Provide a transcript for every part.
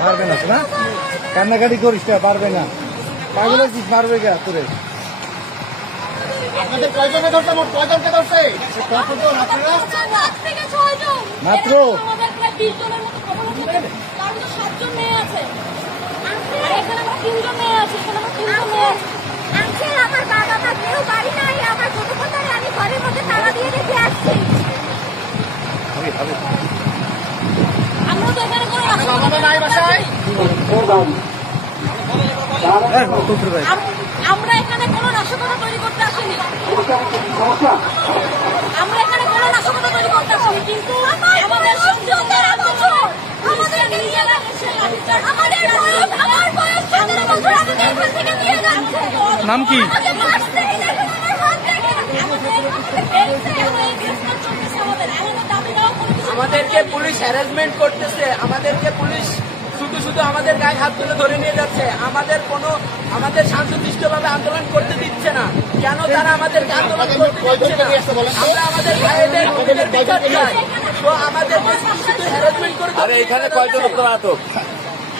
মারবে না না কান্নাকাটি করিস না পারবে না পাগল আছিস মারবে গা তোরে। মাত্র? আমাদের প্রায় বিশ জনের মতো খবর হচ্ছে। তার ভিতর সাতজন মেয়ে আছে। আর এখানে আমরা তিনজন মেয়ে আছি, এখানে আমরা তিনজন মেয়ে আছি। আঙ্কেল আমার বাবা মা কেউ বাড়ি নাই আমার ছোট বোনটারে আমি ঘরের মধ্যে তালা দিয়ে রেখে আসছি আমরা তো এখানে কোনো রাস্তা বাবা মা নাই বাসায়? তোর ভাই। আম- আমরা এখানে কোনো নাশকতা তৈরি করতে আসিনি। আমরা এখানে কোনো নাশকতা তৈরি করতে আসিনি কিন্তু আমাদের সংযমের আন্দোলন আমাদেরকে নিয়ে আমাদের আমার বয়স সতেরো বছর আমাকে এখান থেকে নিয়ে যাচ্ছে। নাম কি? আমাদেরকে পুলিশ হ্যারাসমেন্ট করতেছে আমাদেরকে পুলিশ শুধু আমাদের গায়ে হাত তুলে ধরে নিয়ে যাচ্ছে। আমাদের কোনো আমাদের শান্তশিষ্টভাবে আন্দোলন করতে দিচ্ছে না। কেন তারা আমাদেরকে আন্দোলন করতে দিচ্ছে না? আমরা আমাদের ভাইদের বিচার চাই। তো আমাদেরকে শুধু শুধু হ্যারাসমেন্ট করে আরে এখানে কয়জন আটক?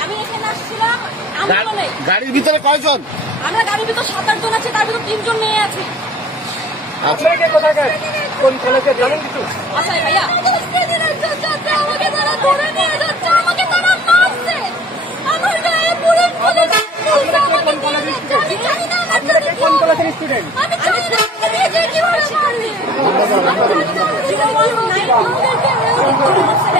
আমি এখানে আসছিলাম গাড়ির ভিতরে কয়জন? আমরা গাড়ির ভিতর সাত আট জন আছি তার ভিতর তিনজন মেয়ে আছি। আপনাকে কোথাকার? কোন কলেজে জানেন কিছু? আচ্ছা ভাইয়া। স্টুডেন্ট আমি